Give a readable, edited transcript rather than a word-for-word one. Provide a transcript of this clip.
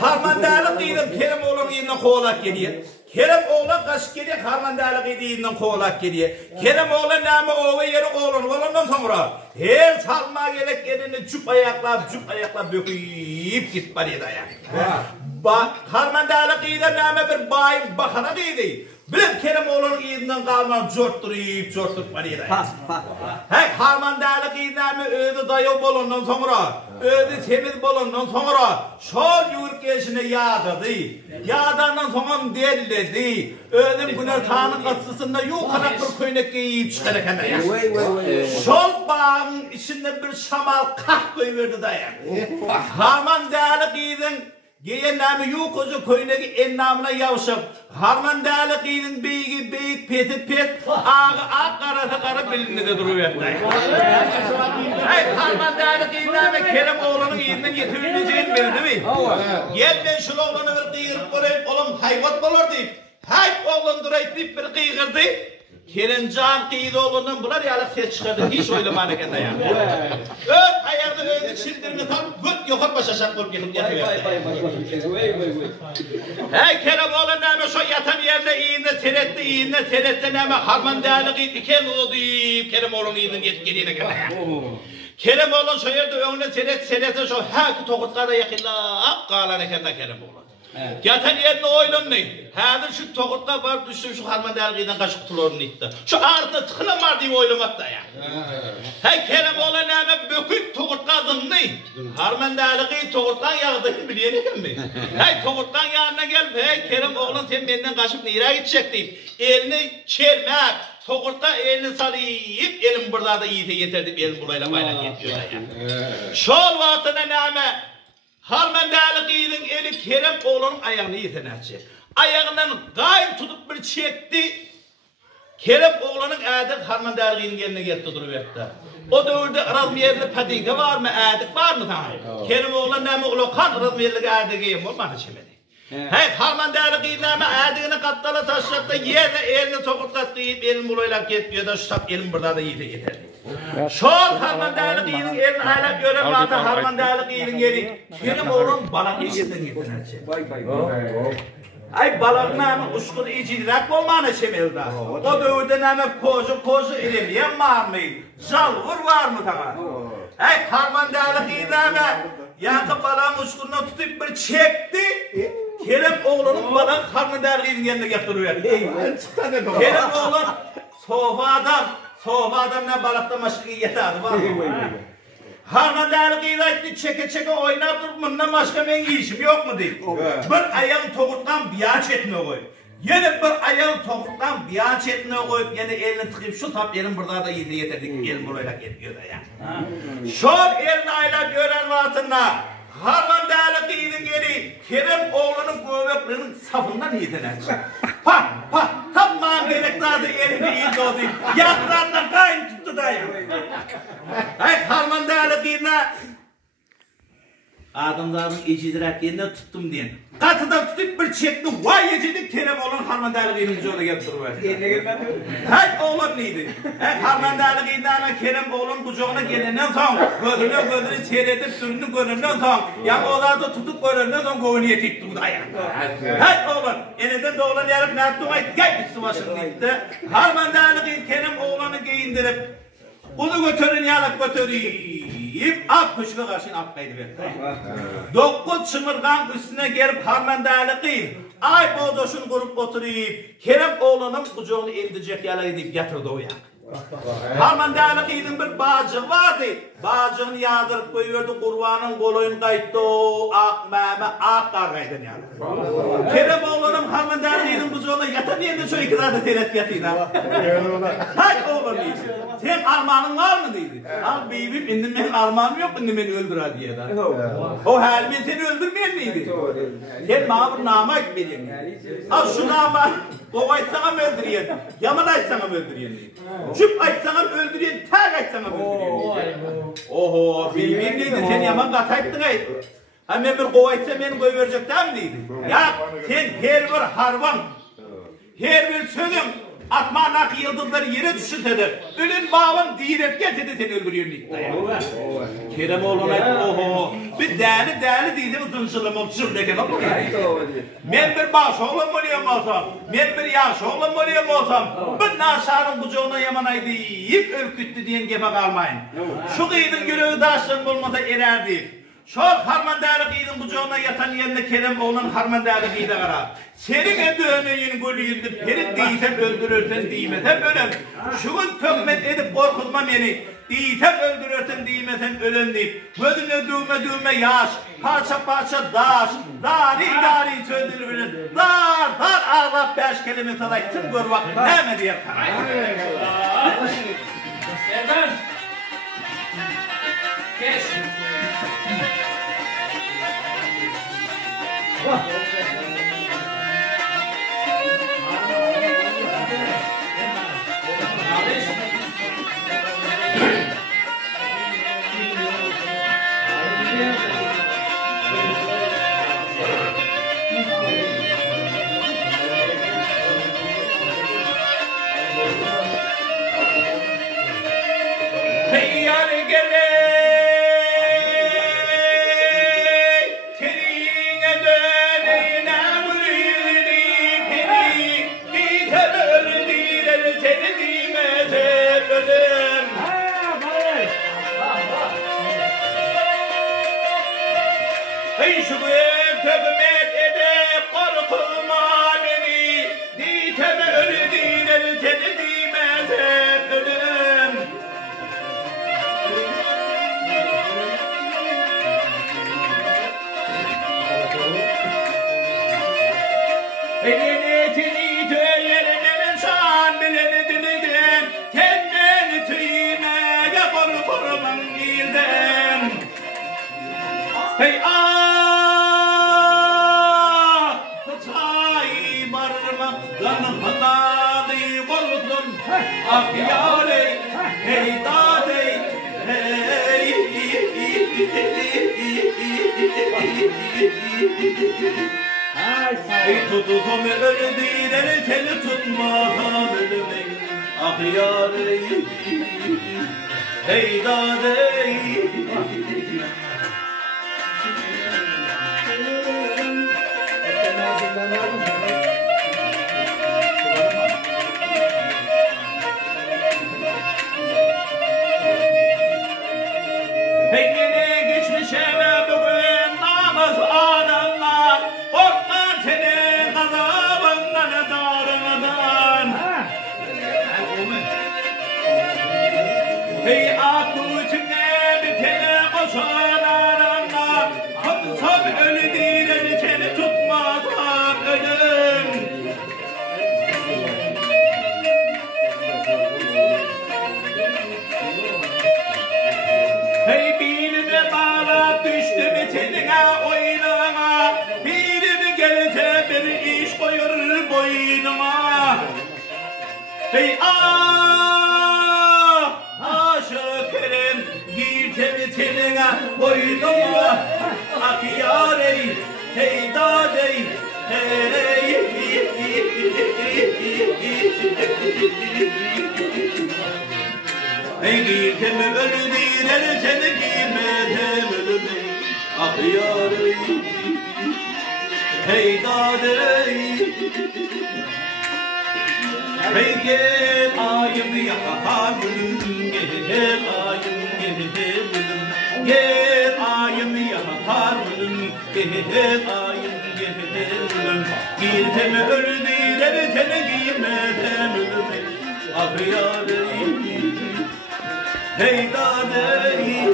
Harmandalık dedim, Kerem oğlum elinden kovalak geliyor. Kerem oğlan kaşık geliyor, harmandalık elinden kovalak geliyor. Kerem oğlan nâme oğlu yeri oğlandan sonra her salma gelek gelini cüp ayakla böküyüp git bari da yani. Harmandalık elinden nâme bir bayım bakana deydi. Bilip Kerem oğlanın elinden kalman jortturup bari da yani. Harmandalık elinden ödü dayı bolundan sonra ödü temiz bolundan sonra şol yürük eşine yağdadı. Yağdandan sonra derledi. Ödüm güne tanı kasısında yukarı bir köynek giyip çıkarken de yani. Şol bağın içinde bir şamal kahve verdi da yani. Harmandalık elinden Giyen nami yok ozu köyündeki en namına yavşap. Harmandalık iyinin beyik pet ağı kara bilindi de duruyor. Harmandalık iyinin nami Kerem oğlanın iyinden yetirileceğini bildi mi? Gel ben şu oğlanı bir kıyırıp koyayım oğlum hayvat olur deyip. Hayp oğlan durayıp deyip bir kıyırdı. Kerencan kıyıdı oğlundan bular yalık ses çıkardı. Hiç oylamanı kenda yani. Öt ayarda ödü çildirini tam göt yokat başaşak olup yıkıp yatıyor. Hey Kerem oğlan neyme şu yatan yerde iyinde teretti neyme harmandalık iken o deyip Kerem oğlanın iyiden yetip geliğine kenda yani. Kerem oğlan şu yerde önüne terette şu haki tokutkada yakınlap kağlan kenda Kerem oğlan. Yatan yerine oylun ne? Hadır şu tokutka var düştüm şu harmandalık'dan kaşık tulorunu itti. Şu artı tıkılam var diye oylamak da ya. Hey Kerem oğlan neyme böküp tokutkadın ne? Harmandalık'ı tokutkan yağdığını biliyorsun mi? Hey tokutkan yağına gel. Hey Kerem oğlan sen benden kaşıp nereye gidecek deyip. Elini çelmek. Tokutta elini salayıp elim burada da iyi yeter deyip elim burayla bayla getiriyor da ya. Şol vaatına neyme? Harmandalık iyinin eli Kerem oğlanın ayağını yetenekçi. Ayağından gayet tutup bir çekti. Kerem oğlanın adet harmandalık iyinin eline getti duruverdi. O dövrde razmiyerli patika var mı? Adet var mı tanrı? Kerem oğlan ne muğlu kan razmiyerli adetiyim olmadı çemedi. Hey harmandalık iyinin adetini kattala taşlattı. Yerde elini tokut kattıyıp elini bulayla getiriyor da şu tap elin burada da yeterdi. Şol harmandalık iyinin elini aylak gören vatı harmandalık iyinin eli Kerem oğlan balak içinden yetenekçi. Ay balak nâme uçkun icidirak olmağına çemeldi. O dövrde nâme kozu ilemeyen var mı? Jalvur var mı tamam? Ay harmandalık iyinin nâme yankı balağın uçkundan tutup bir çekti. Kerem oğlanın balak harmandalık iyinin yanına getiriyor. Kerem oğlan sofa adam ne balıkta maşkı yeterdi var mı? Harmandalık iyini çeke oynar durup bundan başka benim işim yok mu deyip. Bir ayağın tokuttan biyaç etme koyup. Yine bir ayağın tokuttan biyaç etme koyup yine elini tıkıp şu tap elin burada da iyi yeterdik. Elin burayla getiriyor da ya. Şol elini aylak gören vatında. Harmandalık iyinin geri Kerem oğlanın göbeklerinin safından yetenekçi. Tam gerektardı elini iyi doğdu. Yaklarından kayın tuttu da ya. Hey harmandalık iyine adamların icidirak yerine tuttum diyen. Katıdan tutup bir çekti. Vay yecidik Kerem oğlan harmandalık iyinin zorla getiriyor. Yerine gelmem mi? Hey oğlan neydi? Hey harmandalık iyine Kerem oğlan kucağına gelenden sonra gözünü seyredip sürünü göründen sonra ya oğlan da tutup göründen sonra kovunu yetikti bu da ya. Hey oğlan eneden de oğlan yarıp ne yaptım ay gel üstü başını gitti. Harmandalık iyine Kerem oğlanı giyindirip onu götürün yalıp götürüyüm. Ak kuşuna karşın apkaydı verdi. Dokuz çımırgan üstüne gelip harmandalık iyine ay boğdoşunu kurup oturuyup Kerem oğlanın kucağını eldicek yala edip yatırdı o ya. Harmandalık iyinin bir bağcığı vardı. Bağcığını yağdırıp koyuyordu. Kurbanın koloyun kayıttı. Ak meme ak kargaydın yani. Kerem oğlanın harmandalık iyinin kucağına yatan yerinde şu iki tane teret yatıydı. Hay oğlan iyisi. Sen armağanın var mı deydi. Al beyim indim benim armağanım yok indim beni öldür hadi ya da. O halime seni öldürmeyen miydi? Sen mağdur nama etmedin. Al şu nama kovaytsana mı öldürüyen? Yaman aytsana mı öldürüyen deydi. Şüp açsana öldürüyen, tak açsana öldürüyen. Oho, benim neydi sen yaman katayttın ay. Ha ben bir kovaytsam beni koyverecek değil mi deydi. Ya sen her bir harvan, her bir sözüm Atmanak yıldızları yere düşürt eder. Ölün bağın direp getirdi seni öldürüyor niye? Keremoğlu'na oho. Bir değerli değilim dınşılım olsun deken olur ya. Men bir baş oğlum olayım olsam. Men bir yaş oğlum olayım olsam. Bir naşarın kucağına yamanaydı yiyip ürküttü diyen gefe kalmayın. Şu kıydın yüreği daşın olmasa ererdi. Çok harmandarı kıydın kucağına yatan yerine Keremoğlu'nun harmandarı kıydı kara. Senin dövmeyin golüyündü, perit değilsem öldürürsen değmesen ölüm. Şuun tökmet edip korkutma beni. Değilsem öldürürsen değmesen ölüm deyip. Gözüne düğme yaş, parça daş, dari söndürürün. Dar ağlap 5 kelime salaysın gör bak ne mi diye. Erdan. Geç. Hey tay barma lan hanalı bolsun ah yare hey dade hey hey tutum öldürer teli tutma ölüme ah yare hey dade Pekine geçmişeme bugün namaz adamlar Korkman senin gazabından darmadan Hey aklı içinde bir tele koşan aranlar Tutsam ölü değilim seni tutmazlar ölüm Hey birine bağlap düştüm teline oynama Birine gelince bir iş koyur boynuma Hey aşıkırım girdim teline boynuma Ah yarey hey dadey hey Hey girdim öldürer seni girmedim ölüme Ah yarey hey dadey Hey gel ayım yakar gülüm Gel ayım gülüm Gel ayım yakar gülüm Gel ayım gülüm Girdim öldürer seni girmedim ölüme Ah yarey Hey dadey